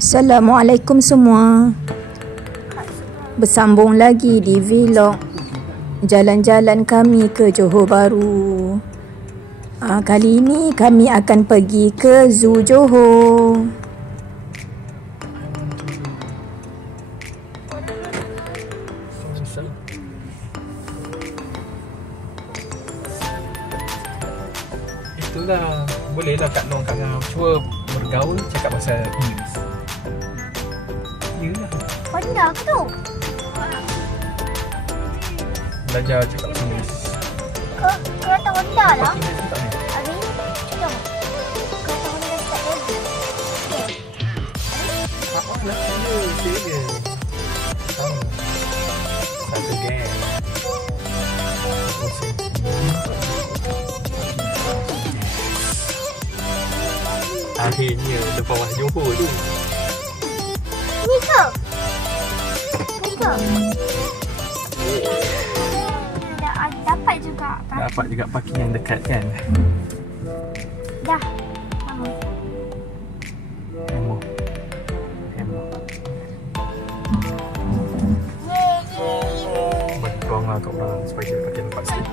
Assalamualaikum semua. Bersambung lagi di vlog jalan-jalan kami ke Johor Bahru. Kali ini kami akan pergi ke Zoo Johor. Itulah, bolehlah Kak Long Kak Ngau cuba bergaul cakap bahasa Inggeris. Yalah. Benda ke tu? Belajar cakap bahasa Inggeris. Kereta Honda lah. Inggeris tu tak ni? Ada ni? Jom. Kereta Honda start lagi. Apa lah saya. Sama. Satu gang. Akhirnya depan Wah Johor tu. Ni ke? Ni ke? Dapat juga. Dapat juga parking yang dekat kan. Dah. Emo. Bagi peluang lah kat orang supaya dia pakai tempat sikit.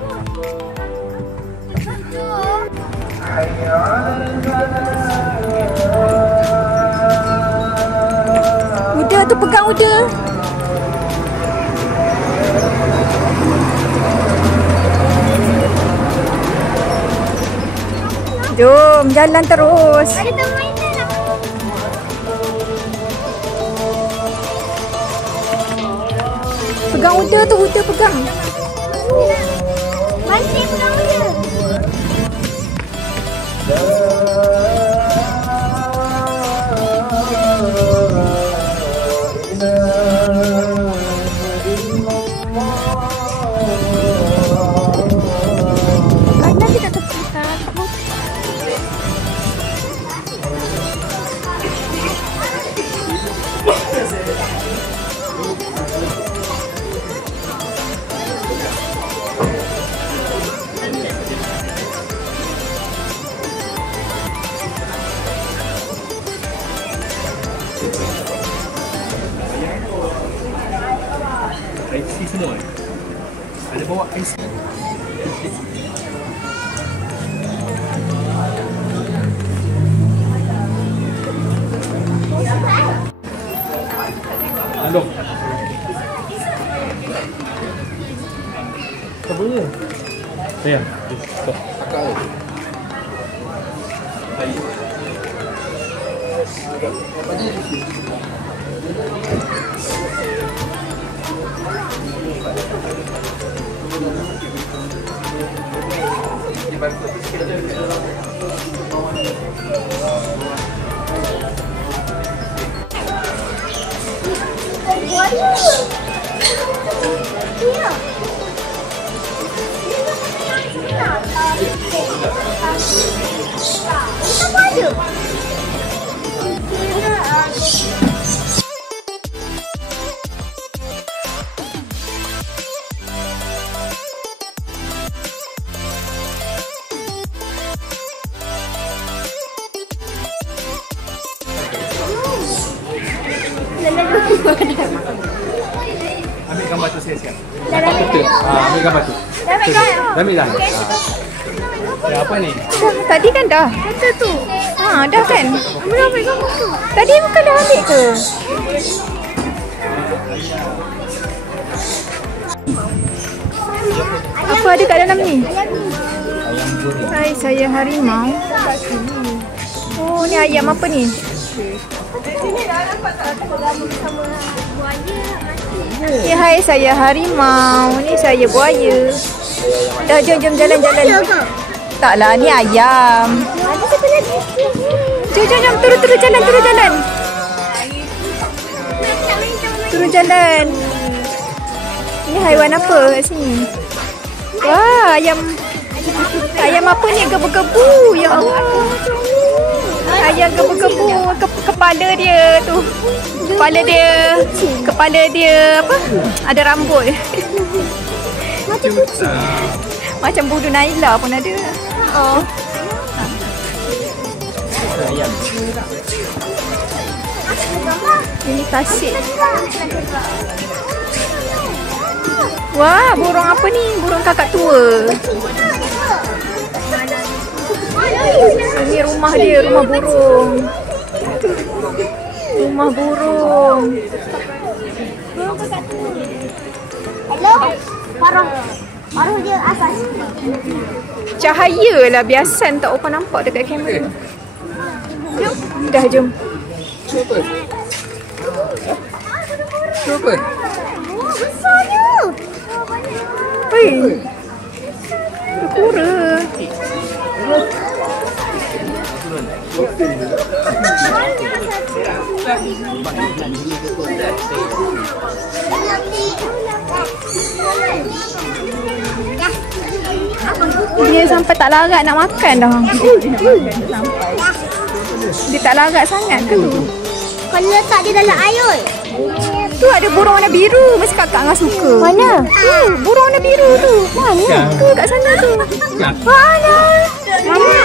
Udah tu pegang udah. Jom jalan terus. Ada permainan lah. Pegang udah tu, udah pegang. Masih pegang dia. Kanan dia tak terpisah. IC semua ada bawa IC. Halo. Apa bunyi? Saya. Akak. Buaya. Ya. Apa ada? Ambil gambar tu saya siap. Ambil gambar tu. Dah ambil dah. Ya apa ni? Tadi kan dah. Betul tu. Dah kan? Ambil gambar tu. Tadi bukan dah ambil ke? Apa ada kat dalam ni? Ayam goreng. Hai, saya harimau. Oh, ni ayam apa ni? Ya, hai, saya harimau. Ni saya buaya. Dah, jom jalan-jalan. Taklah, ni ayam. Jom, turun jalan, Turun jalan. Ni haiwan apa kat sini? Wah, ayam apa ni? Gebu-gebu. Ya Allah. Ayam gebu-gebu. Kepala dia tu. Kepala dia apa? Ada rambut. Macam kucing. Macam budu Naila pun ada. Oh. Ayam. Ini tasik. Wah, burung apa ni? Burung kakak tua. Ini rumah dia, rumah burung. Rumah burung. Hello. Paruh dia atas. Cahaya lah biasa tak apa nampak dekat kamera. Dah jom. Siapa? Siapa? Besarnya. Hei. Kura. Dia sampai tak larat nak makan dah. Dia tak larat sangat ke tu? Kalau letak dia dalam air. Tu ada burung warna biru. Mesti kakak Angah suka. Mana? Burung warna biru tu. Mana? Tu kat sana tu. Mana? Mama.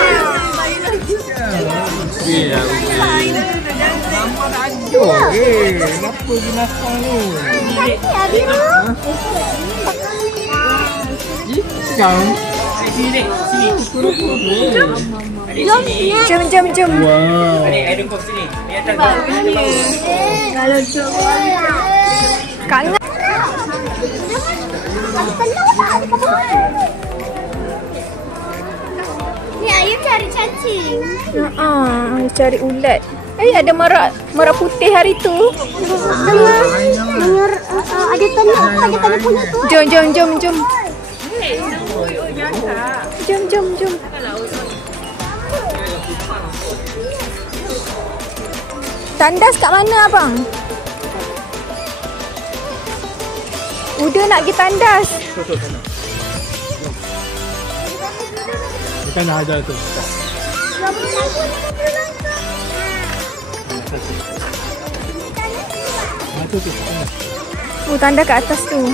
Kenapa binatang ni? Sekarang Jom. wow. Kalau coba. Kangen. Ni ayam cari cacing. Cari ulat. Ada merah putih hari tu. Dengar ada tanda punya tu. Jom. Jom. Tandas kat mana abang? Udah nak pergi tandas. Bukan dah ada tu. Tanda kat atas tu.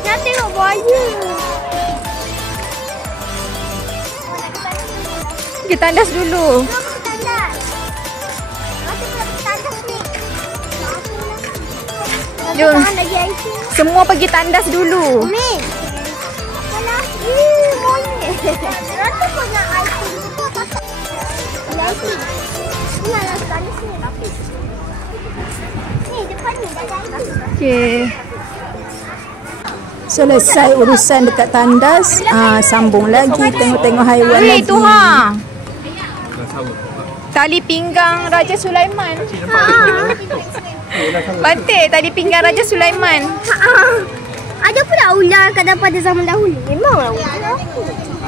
Nak tengok buaya. Pergi tandas dulu. Jom. Semua pergi tandas dulu. Umi. Mana? Monyet. Rata kau nak item tu apa? Lagi. Ni nak tandas ni. Ni depan ni dah jadi. Okey. Selesai urusan dekat tandas, sambung lagi tengok-tengok haiwan lagi. Tu tali pinggang Raja Sulaiman. Bantik tali pinggang Raja Sulaiman. Ada pula ular kat pada zaman dahulu. Memanglah ular.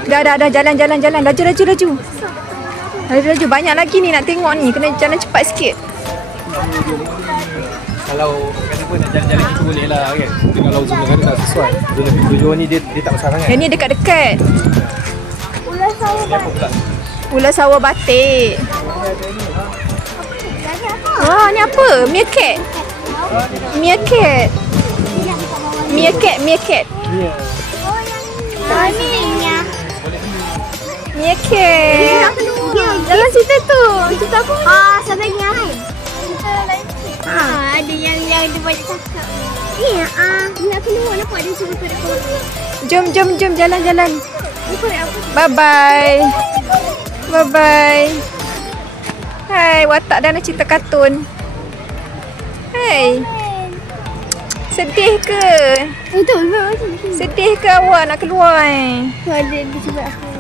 Dah jalan. Laju. Laju. Banyak lagi ni nak tengok ni. Kena jalan cepat sikit. Kalau kenapa nak jalan-jalan itu boleh lah kan. Tapi kalau sebenarnya tak sesuai. Tujuan ni dia tak besar sangat. Yang ni dekat-dekat. Ular sawah. Ni apa pula? Ular sawah batik. Wah, ni apa? Meerkat. Ya. Ni ni. Meerkat. Jalan situ tu. Cerita apa? Sebenarnya kan. Ada yang dia banyak cakap. Ni nak keluar nampak dia cuba rekod. Jom jalan. Bye. Hai, watak dah nak cerita kartun. Hai. Sedih ke? Betul. Sedih ke awak nak keluar Ada dia cuba aku.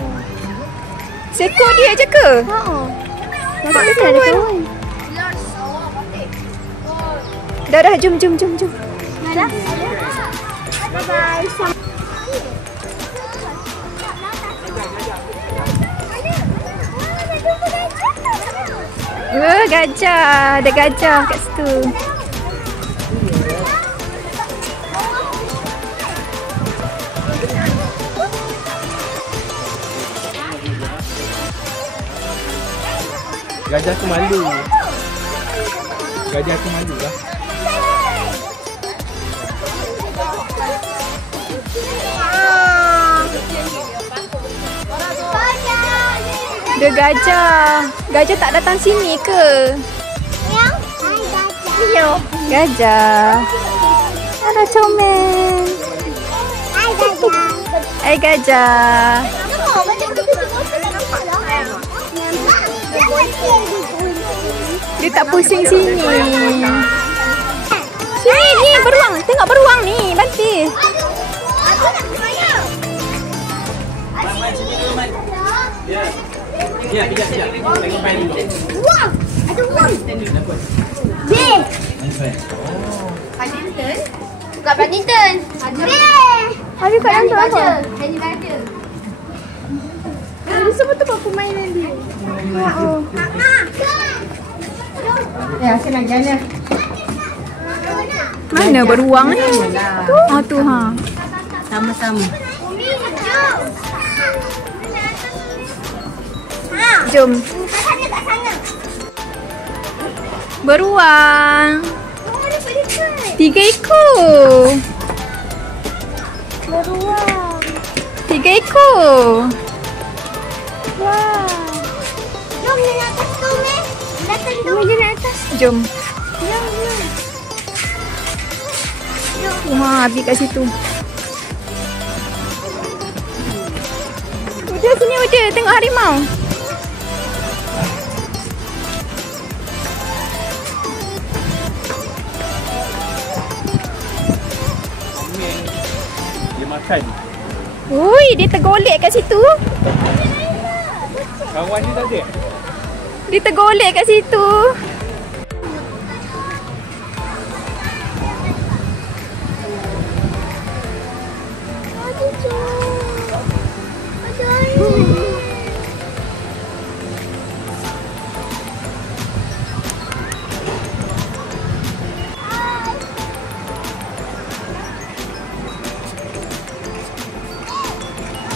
Seekor dia je ke? Tak ada kawan. Dah, jom. Dah. Bye. Gajah. Ada gajah kat situ. Gajah tu malu. Lah. Dia gajah. Gajah tak datang sini ke? Yang ai gajah. Yo, gajah. Ada comel. Ai gajah. Hai gajah. Nampak macam nampak lah. Dia tak pusing sini. Sini ni beruang. Tengok beruang ni. Bantis. Aku nak bayar. Ya, bijak. Tengok main dulu. Wang. Ada wang. B. Badminton? Bukan badminton. B. Hari kat dalam tu apa? Jadi baca. Dia semua tu apa mainan dia? Ya, saya nak jalan. Mana beruang ni? Tu ha. Sama-sama. Jom. Sana kat sana. Beruang. Oh, ada pelikan. 3 ekor. Beruang. 3 ekor. Wah. Jom dia nak atas tu, Meh. Datang tu. Dia nak atas. Jom. Jom. Wah, habis kat situ. Udah sini udah. Tengok harimau. Dia makan. Ui, dia tergolek kat situ. Kawan ni tak ada? Dia tergolek kat situ.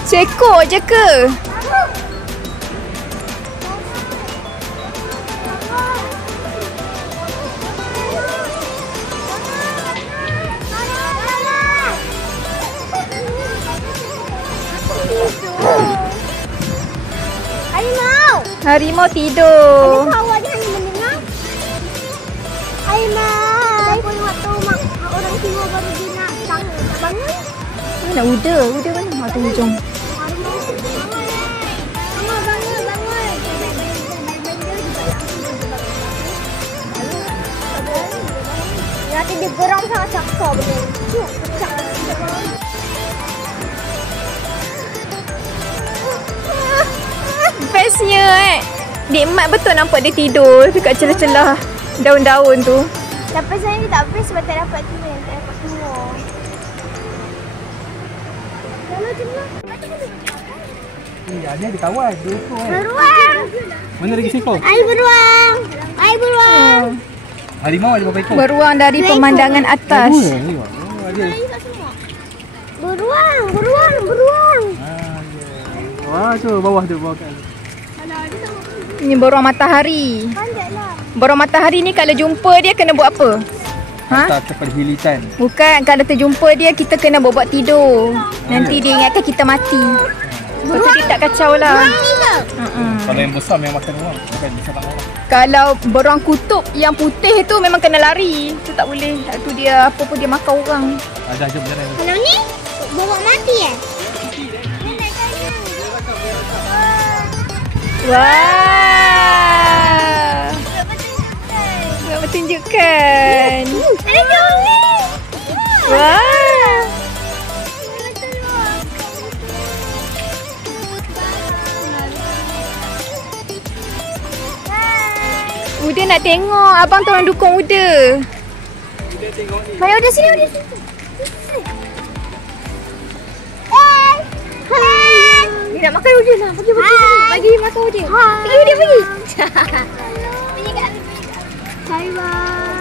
Seekor je ke? Harimau. Harimau tidur. Awak dia hanya mendengar. Harimau. Pun waktu orang tua baru dia nak bangun. Mana Uda? Uda mana? Ha tu jom. Mama bangun. Nanti dia geram sangat cakap benda. Cuk, pecah. Bestnya nikmat betul nampak dia tidur dekat celah-celah daun-daun tu. Lepas saya ni tak best sebab tak dapat tu yang tak dapat keluar. Kalau jelah. Ada kawan. 2 ekor kan? Beruang. Mana lagi seekor? Ai beruang. Harimau ada berapa ekor? Beruang dari pemandangan atas. Oh, ada. Beruang. Wah, tu bawah tu, bawah kat. Ini beruang matahari. Pandailah. Beruang matahari ni kalau jumpa dia kena buat apa? Ha? Tak terperhilitan. Bukan, kalau terjumpa dia kita kena buat tidur. Nanti dia ingatkan kita mati. Lepas tu dia tak kacau lah. Ni ke? Kalau yang besar memang makan orang, bukan diserang orang. Kalau beruang kutub yang putih tu memang kena lari. Tu tak boleh. Tu dia apa pun dia makan orang. Ada jom jalan. Kalau ni bawa mati Wah. Buat pertunjukan. Ada jongli. Wah. Uda nak tengok. Abang tolong dukung Uda. Mana Uda sini. Dia nak makan Uda lah. Bagi makan Uda. Pergi Uda pergi. Bye bye.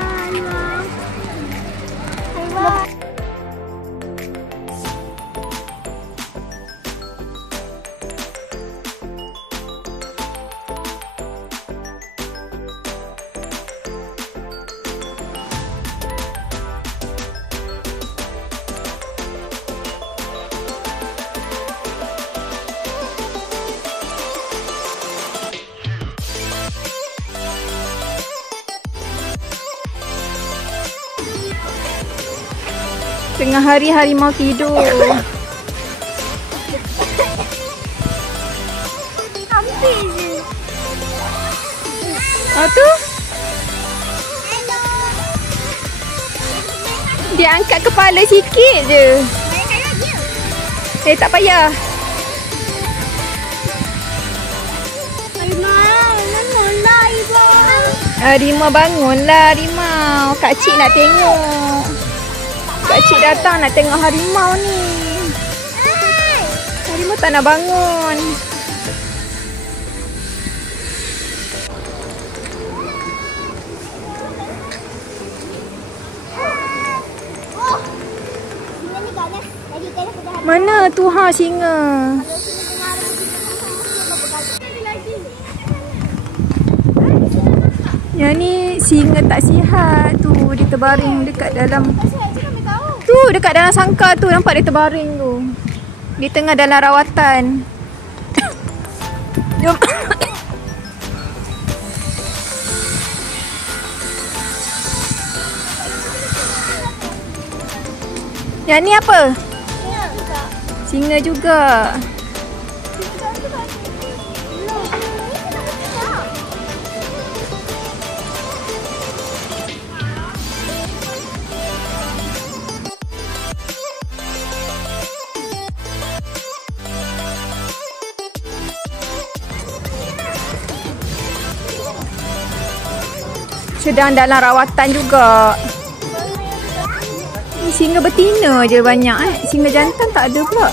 Tengah hari harimau tidur. Hampir je. Oh tu. Dia angkat kepala sikit je. Tak payah. Harimau bangunlah harimau. Kak Cik nak tengok. Kak Cik datang nak tengok harimau ni. Harimau tak nak bangun. Mana tu singa? Yang ni singa tak sihat tu. Dia terbaring dekat dalam. Tu dekat dalam sangkar tu. Nampak dia terbaring tu. Dia tengah dalam rawatan. Jom. Yang ni apa? Singa juga. Sedang dalam rawatan juga. Ni singa betina je banyak Singa jantan tak ada pula.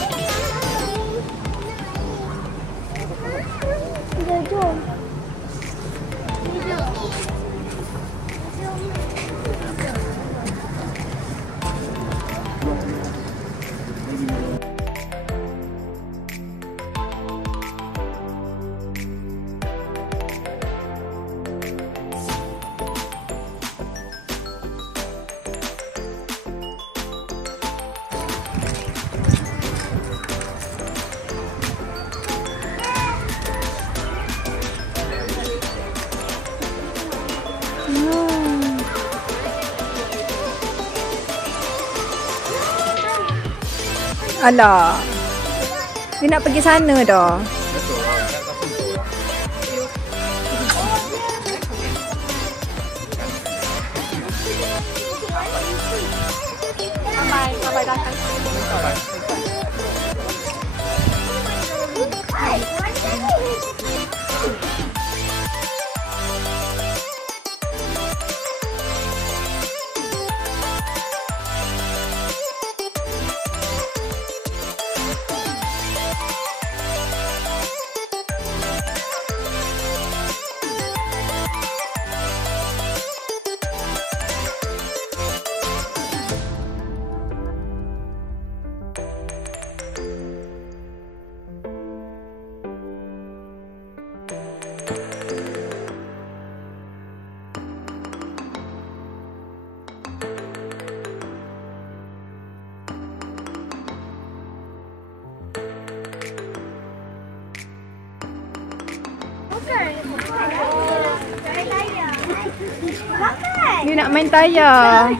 Alah. Dia nak pergi sana dah. Sampai datang. Dia nak main tayar.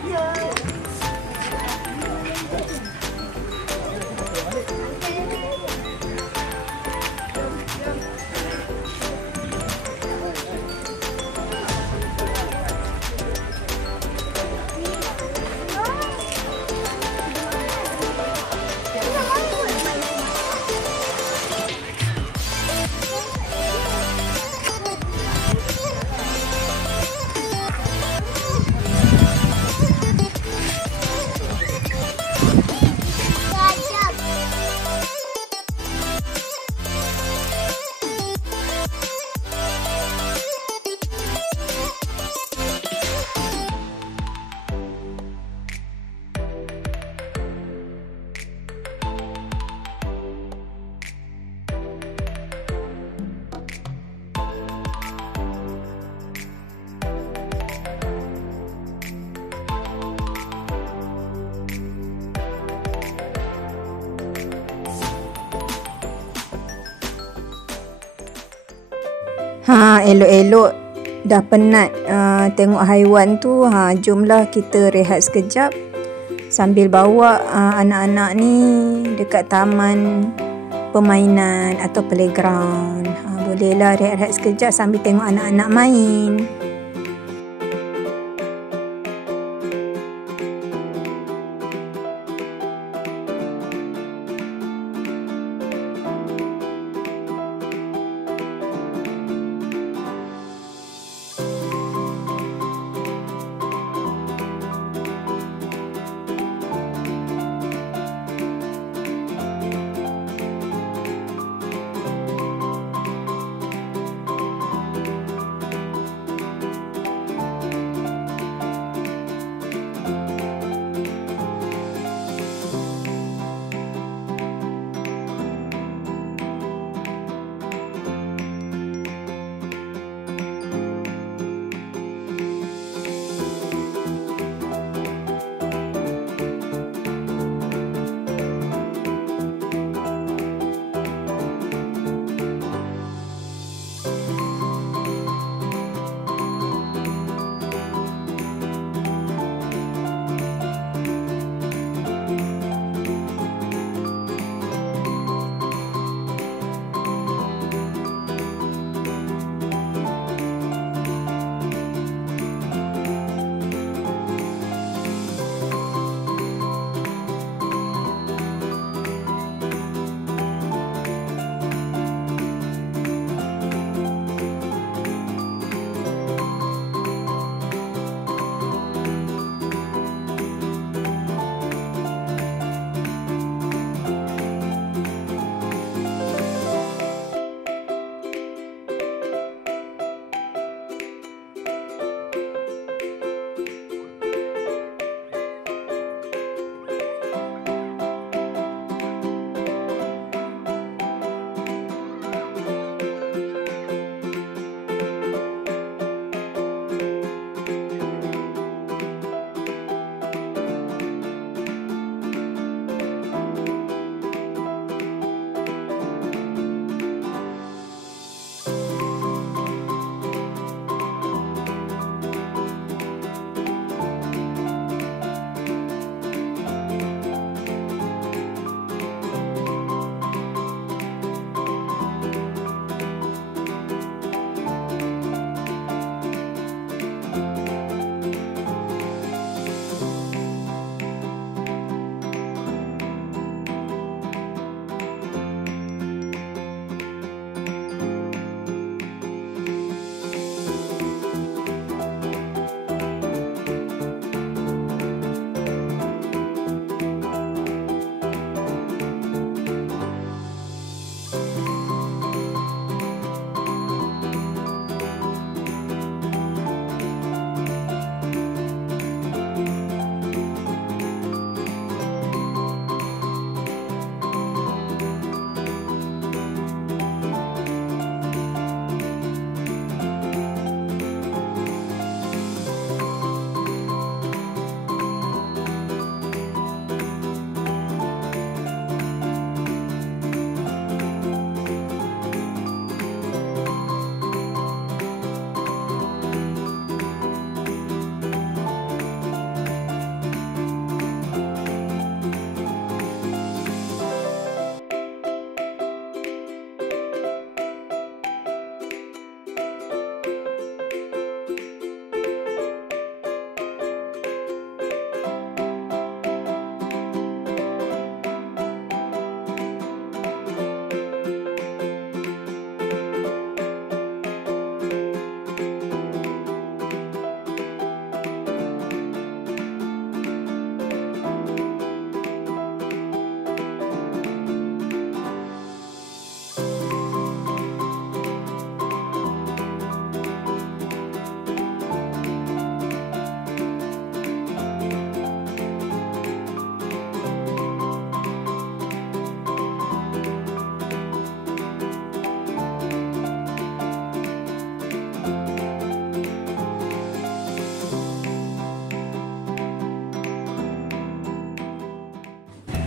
Elok-elok dah penat tengok haiwan tu. Jomlah kita rehat sekejap. sambil bawa anak-anak ni dekat taman permainan atau playground. Bolehlah rehat-rehat sekejap sambil tengok anak-anak main.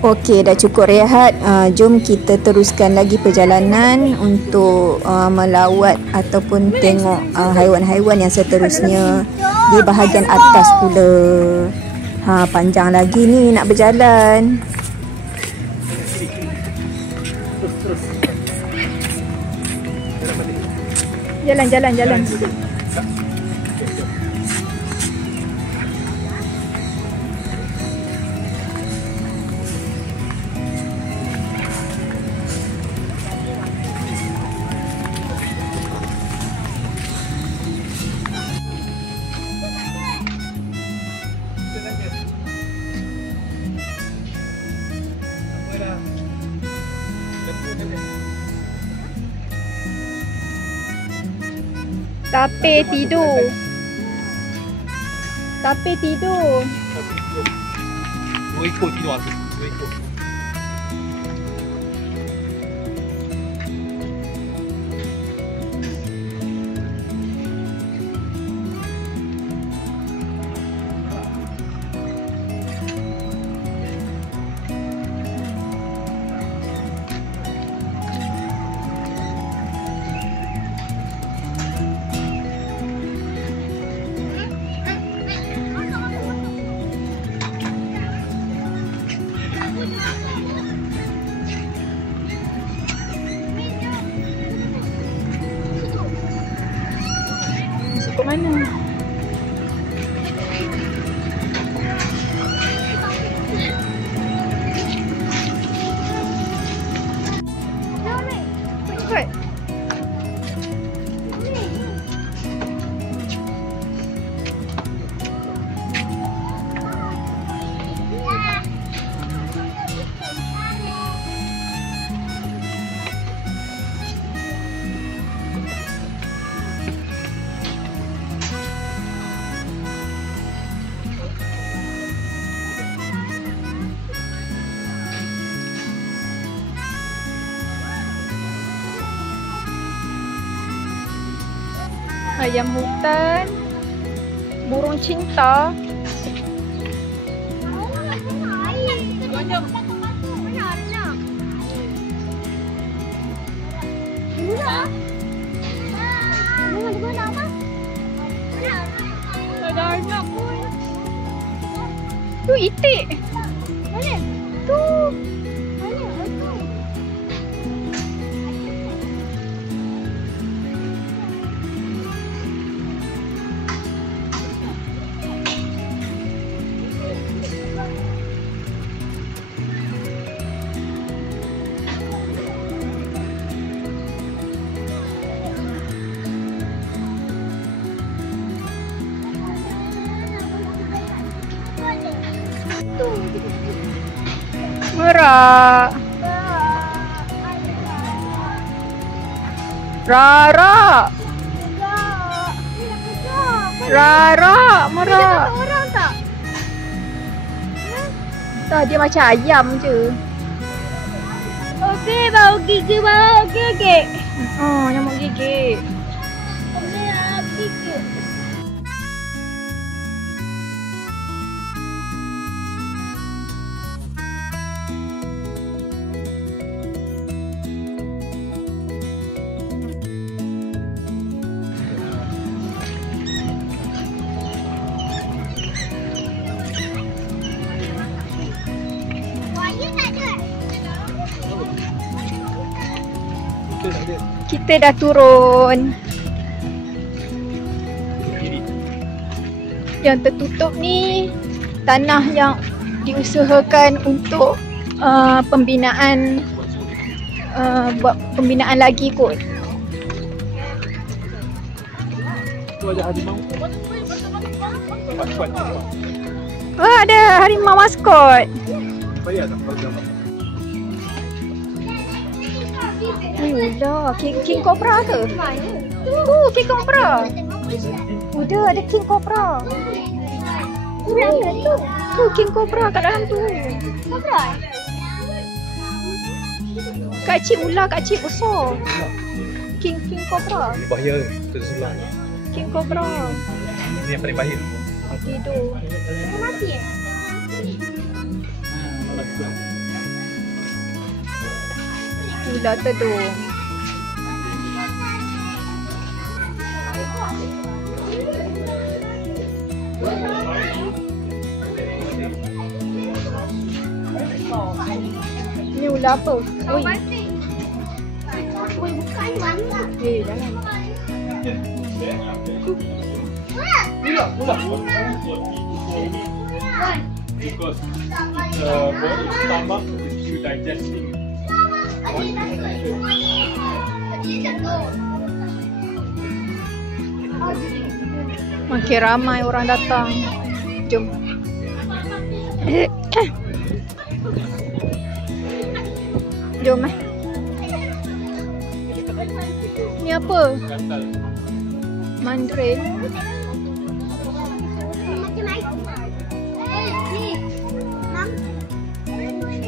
Okey, dah cukup rehat. Jom kita teruskan lagi perjalanan untuk melawat ataupun tengok haiwan-haiwan yang seterusnya di bahagian atas pula. Panjang lagi ni nak berjalan. Jalan. Tapi tidur. Dua ekor tidur aku. Dua ekor. Masuk ke mana? Cepat. Ayam hutan, burung cinta. Ada anak pun. Tu itik. Mana? Tu. Mana? Itu. Merak. Rara. Rara, merak. Orang tak? Tak, dia macam ayam je. Okey, bau gigi bau. Okey. Oh, nyamuk gigit. Okey, gigi. Kita dah turun. Yang tertutup ni tanah yang diusahakan untuk pembinaan, buat pembinaan lagi kot. Tu ada harimau. Wah, ada harimau maskot. Bayar tak kalau gambar? Dah, king cobra ke? King cobra. Udah ada king cobra. King cobra kat dalam tu. Cobra? Kak cik ular, kak cik besar. King cobra. Ini bahaya tu sebelah. King cobra. Ini yang paling bahaya. Tidur. Dia mati eh? Ular tedung. Ular apa? Ui. Bukan warna. Jangan. Because the body stomach is still digesting. Makin ramai orang datang. Jom. Jom Ni apa? Mandrin.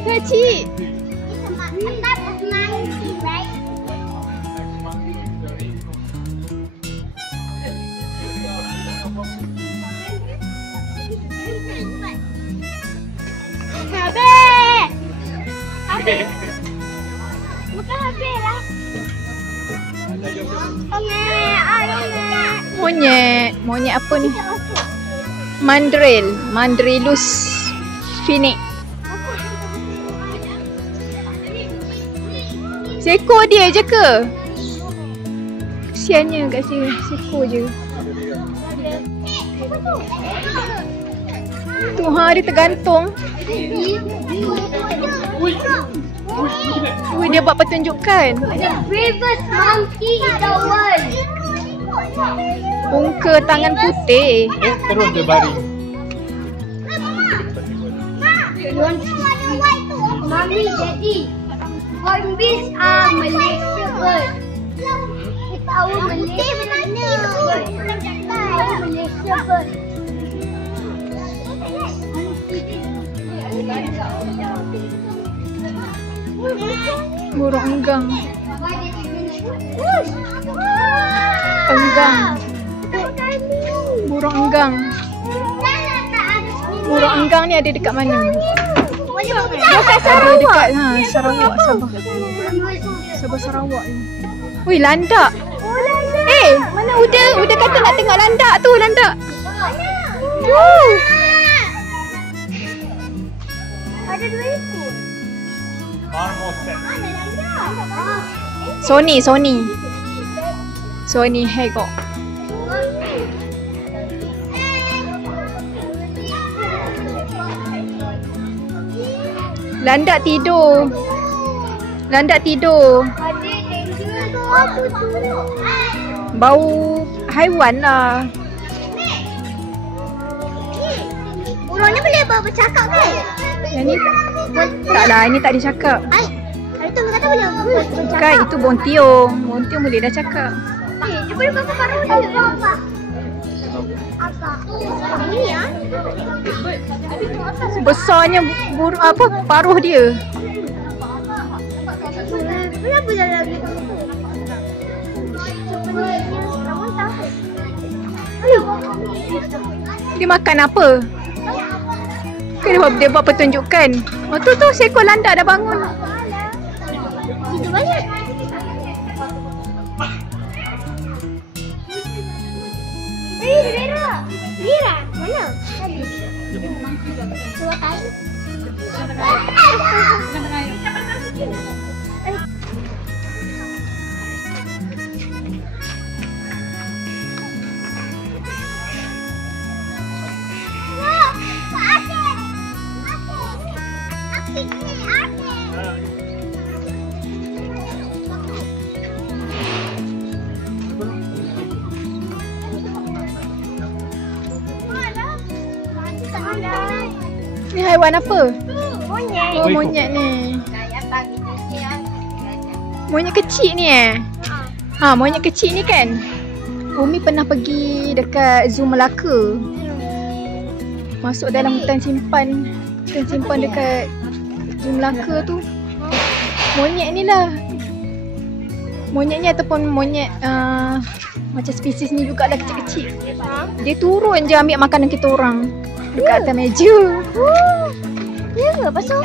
Kecil. Habis. Bukan habis lah. Monyet apa ni? Mandrillus phoenix. Seekor dia je ke? Kesiannya kat sini, seekor je. Tu dia tergantung. Ui, dia buat pertunjukan. The bravest monkey in the world. Muka tangan putih. Terus dia baring. Mami, Daddy. Hornbills are Malaysia bird. It's our Malaysia bird. Our Malaysia bird. Burung enggang. Enggang. Burung enggang. Burung enggang ni ada dekat mana? Ada dekat Sarawak, Sabah. Sabah Sarawak ni. Wih, landak. Mana Uda? Uda kata nak tengok landak tu, landak. Ada 2 ekor. Sony Hegok. Landak tidur. Bau haiwan lah. Burung ni boleh bercakap kan? Yang ni taklah, ini tak dicakap. Hari tu kata boleh bercakap. Kan itu bontiong. Bontiong boleh dah cakap. Dia boleh pakai paruh dia. Apa? Ini ya? Besarnya burung apa paruh dia. Kenapa dia lagi? Dia makan apa? Dia buat pertunjukan. Oh tu seekor landak dah bangun. Tidur balik. Mira. Mana? Tadi. 2 kali. Ni haiwan apa? Monyet. Oh, monyet ni. Monyet kecil ni monyet kecil ni kan. Umi pernah pergi dekat Zoo Melaka. Masuk dalam hutan simpan dekat Zoo Melaka tu. Monyet ni lah. Monyet ni ataupun monyet macam spesies ni jugalah kecil-kecil. Dia turun je ambil makanan kita orang dekat atas meja. Ya ke? Pasal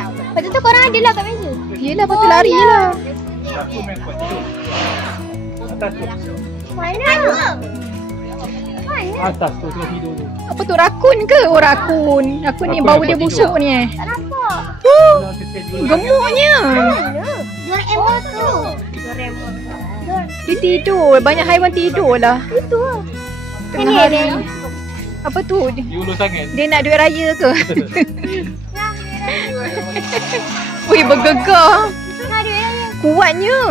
tu korang ada lah kat meja. Yelah, lepas tu lari je lah. Satu mekot tu. Atas tu. Mana? Atas tu tengah tidur tu. Apa tu, rakun ke? Oh, rakun. Rakun ni bau dia busuk ni Tak nampak. Gemuknya. Doraemon tu. Dia tidur. Banyak haiwan tidur lah. Itu. Tengah hari. Apa tu? Yulu sangat. Dia nak duit raya ke? Wih, bergegar. Kuatnya.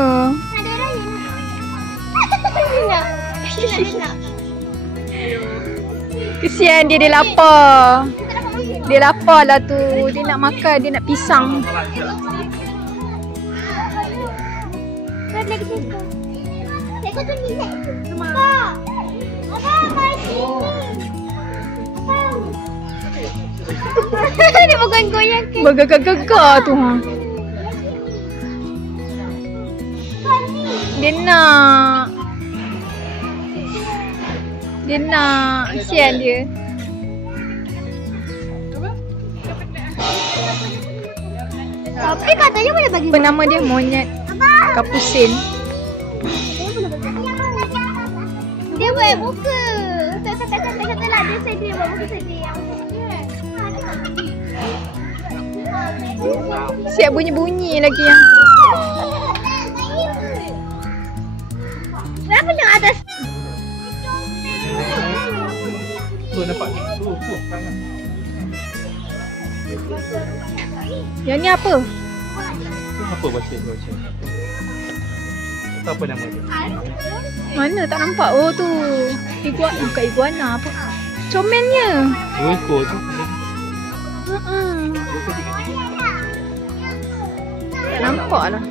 Kesian dia lapar. Dia lapar lah tu. Dia nak makan, dia nak pisang. Tengok tu ni. Abang. Abang, mari sini. Dia bukan goyangkan. Bergegar-gegar tu. Dia nak. Kesian dia. Tapi katanya boleh bagi. Apa nama dia? Monyet kapusin. Dia buat muka. Katalah dia sedih buat muka sedih. Siap bunyi-bunyi lagi yang. Kenapa yang atas? Tu nampak. Tu tangan. Yang ni apa? Tu apa baca? Apa nama dia? Mana tak nampak? Oh tu. Bukan iguana apa? Comelnya. Oh, ekor tu. Tak nampak lah.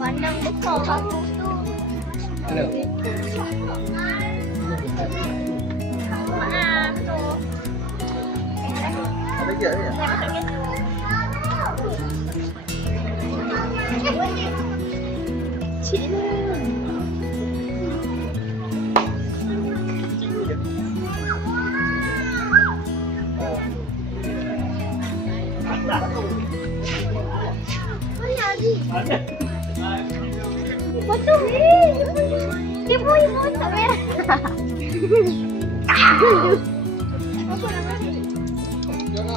Pandang besar bagus tu. Hello. Maaf tu. Betul. Dia punya motor merah. Hello.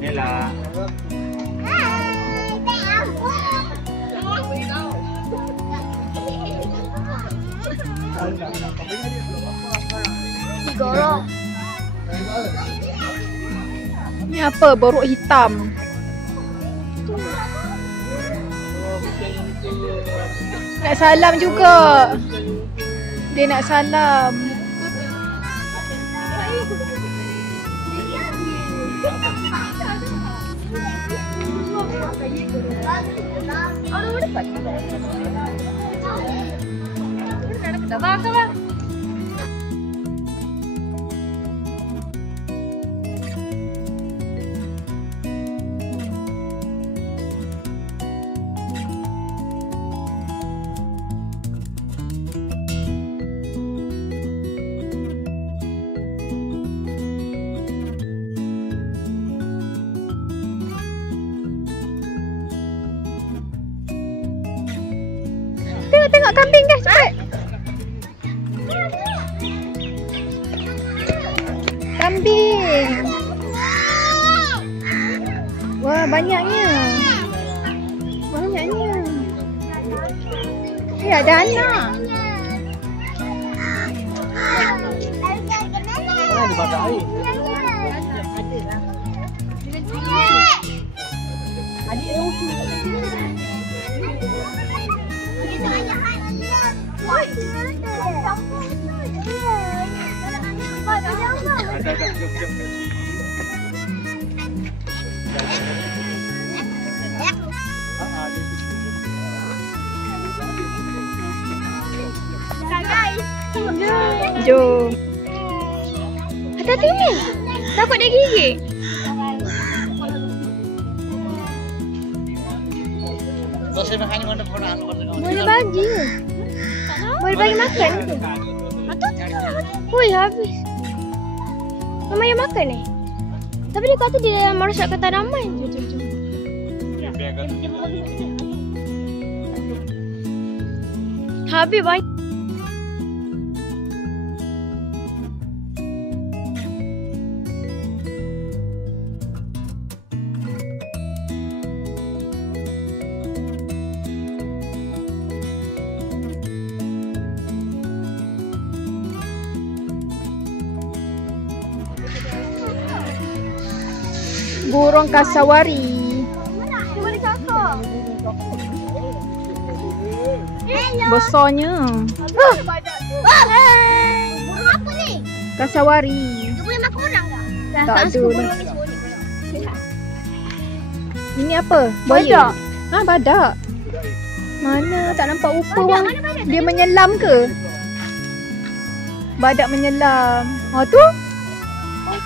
Nela. Digorok. Ni apa? Borok hitam. Nak salam juga. Dia nak salam. Tengok kambing guys, cepat. Kambing. Wah, banyaknya. Ada anak. Di badak air. Jom. Hati-hati ni. Takut dia gigit. Boleh bagi ke? Boleh bagi makan ke? Ui, habis. Mama yang makan ni. Tapi dia kata dia merosakkan tanaman. Habis banyak. burung kasawari. Besarnya. Burung apa ni? Kasawari. Dia boleh makan orang tak? Tak ada lah. Ini apa? Buaya? Ha, badak. Mana? Tak nampak rupa bang. Dia menyelam ke? Badak menyelam. Ha tu?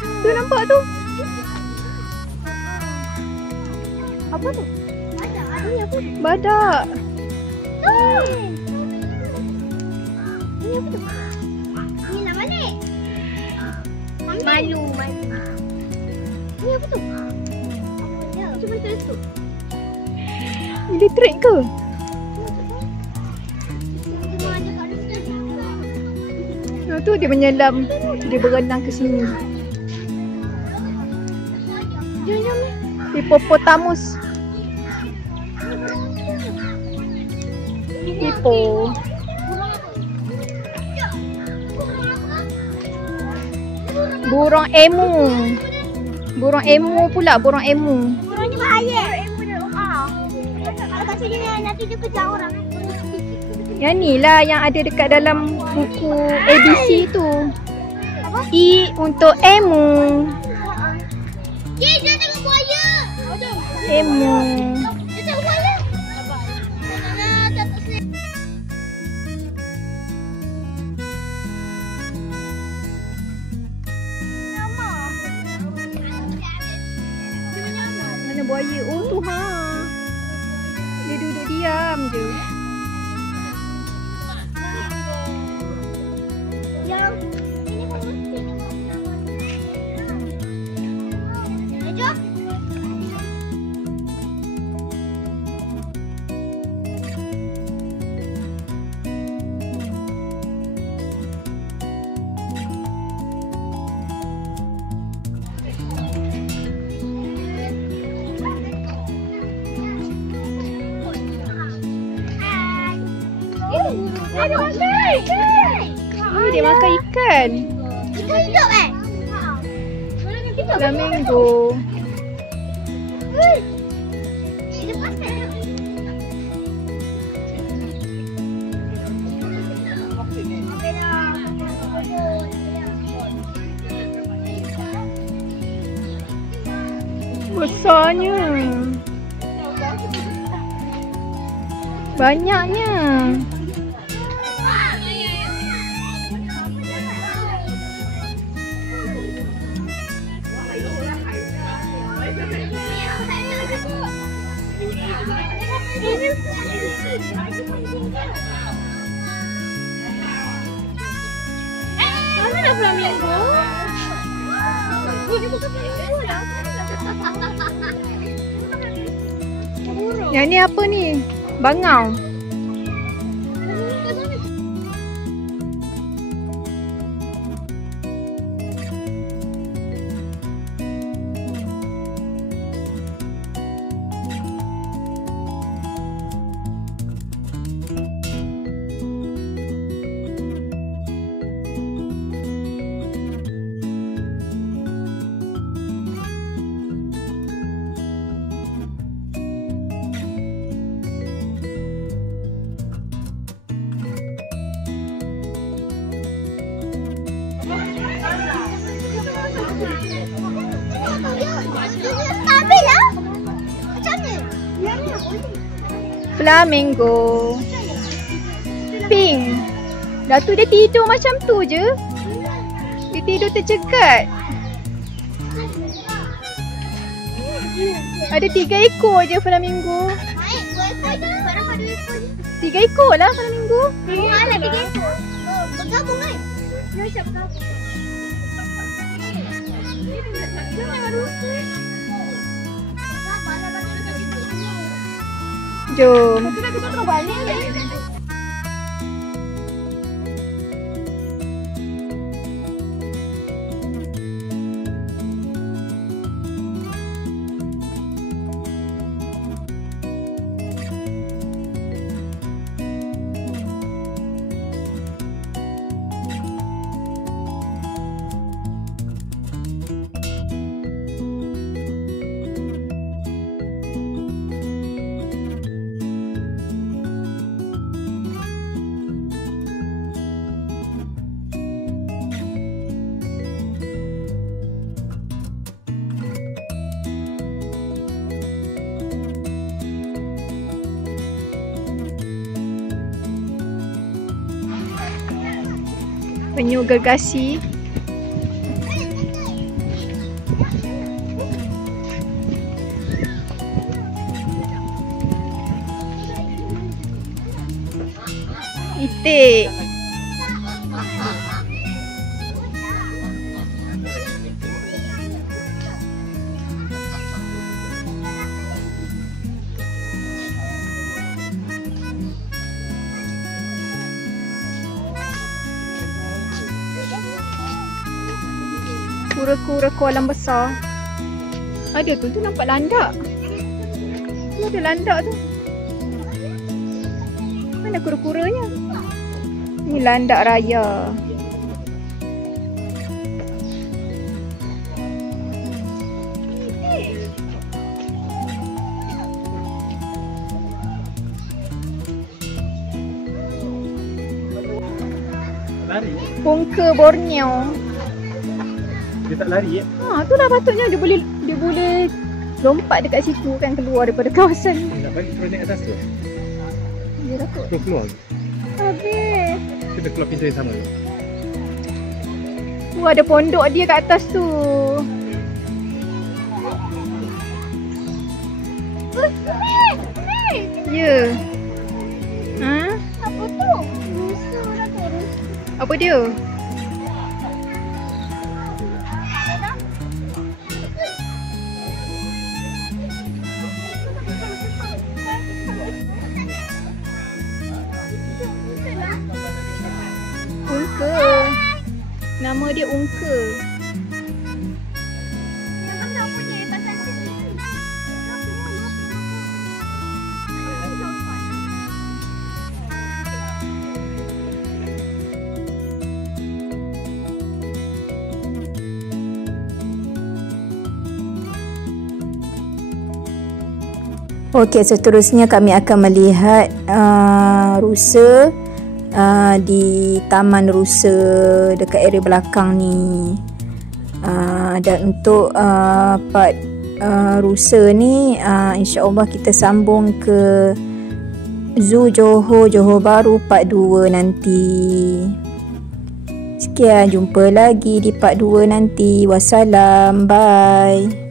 Tu nampak tu? Apa tu? Badak. Ini apa tu? Ini nama ni? Malu. Ini apa tu? Cuma tu. Elektrik ke? Ha tu dia menyelam. Dia berenang ke sini. Hippopotamus. Hippo. Burung emu. Burung emu pula, burung emu. Burung ni bahaya. Kalau kasi dia nanti dia kejar orang. Yang ni lah yang ada dekat dalam buku ABC tu. E untuk emu. Dia tengok buaya. Emu. Dia tengok buaya. Mana buaya? Oh tu ha. Dia duduk diam je. Dia makan ikan. Ikan hidup Flamingo. Dia pasal. Besarnya. Banyaknya. Mana flamingo? Ini bukan flamingo lah. Yang ni apa ni? Bangau. Stabil lah. Macam ni. Flamingo. Pink. Dah tu dia tidur macam tu je. Dia tidur tercekat. Ada 3 ekor je flamingo. Baik, 2 ekor je. Barang ada 2 ekor je. 3 ekor lah flamingo. Malah 3 ekor. Bergabung kan? Ya, siap bergabung. Jom. Kita terus balik ni. penyu gergasi. Itik. Kura-kura koalam besar. Ada tu nampak landak. Tu ada landak tu. Mana kura-kuranya? Ni landak raya. Lari. Pungka Borneo. Dia tak lari ya? Tu lah patutnya dia boleh lompat dekat situ kan, keluar daripada kawasan ni. Nak balik turun naik atas tu? Dia takut. Tu keluar. Habis. Kita keluar pintu yang sama tu. Ada pondok dia kat atas tu. Ya. Ha? Apa tu? Rusa dah tu. Apa dia? Ungka. Nama dia Ungka. Yang mana punya pasal sini? Okey, seterusnya kami akan melihat rusa di taman rusa dekat area belakang ni. Dan untuk part rusa ni, insya-Allah kita sambung ke Zoo Johor Bahru part 2 nanti. Sekian, jumpa lagi di part 2 nanti. Wassalam, bye.